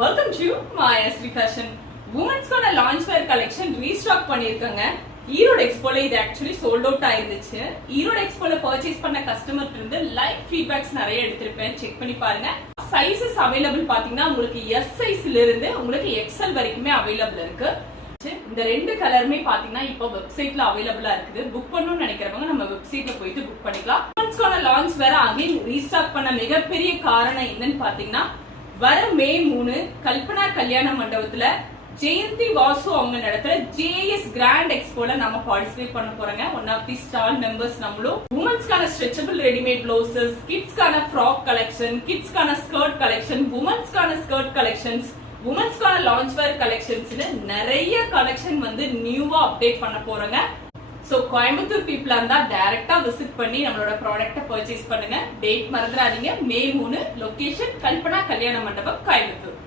Welcome to Mayasri Fashion. Women's க்கான launch wear collection restock பண்ணிருக்காங்க. ஈரோடு எக்ஸ்போல இது ஆக்சுவலி சோல்ட் அவுட் ஆயிருந்துச்சு. ஈரோடு எக்ஸ்போல பர்ச்சேஸ் பண்ண கஸ்டமர்ட்ட இருந்து லைவ் ஃபீட்பேக்ஸ் நிறைய எடுத்திருப்பேன். செக் பண்ணி பாருங்க. சைஸஸ் அவைலபிள் பாத்தீங்கன்னா உங்களுக்கு S சைஸ்ல இருந்து உங்களுக்கு XL வரைக்குமே அவைலபிள் இருக்கு. இந்த ரெண்டு கலருமே பாத்தீங்கன்னா இப்போ வெப்சைட்ல அவைலபிளா இருக்குது. புக் பண்ணணும்னு நினைக்கிறவங்க நம்ம வெப்சைட்ல போயிட்டு புக் பண்ணிக்கலாம். women's லான்ச் வேற அகைன் ரீஸ்டாக் பண்ண மிகப்பெரிய காரணம் என்னன்னு பாத்தீங்கன்னா வர மே 3 கல்பனா கல்யாண மண்டபத்துல ஜெயந்தி வாசு அவங்க நடத்துற JS கிராண்ட் எக்ஸ்போல நம்ம பார்ட்டிசிபேட் பண்ண போறோங்க. One of the stall members நம்மளும் உமன்ஸ்க்கான ஸ்ட்ரெச்சபிள் ரெடிமேட் ப்ளவுசஸ், கிட்ஸ்க்கான ஃப்ராக் கலெக்ஷன், கிட்ஸ்க்கான ஸ்கர்ட் கலெக்ஷன், உமன்ஸ்க்கான ஸ்கர்ட் கலெக்ஷன்ஸ், உமன்ஸ்க்கான லான்ச் வேர் கலெக்ஷன்ஸ்னு நிறைய கலெக்ஷன் வந்து நியூவா அப்டேட் பண்ண போறோங்க. சோ கோயம்புத்தூர் பீப்புளா இருந்தா டைரக்டா விசிட் பண்ணி நம்மளோட ப்ராடக்ட்ட பர்ச்சேஸ் பண்ணுங்க. டேட் மறந்துடாதீங்க, மே 3, லொகேஷன் கல்பனா கல்யாண மண்டபம், கோயம்புத்தூர்.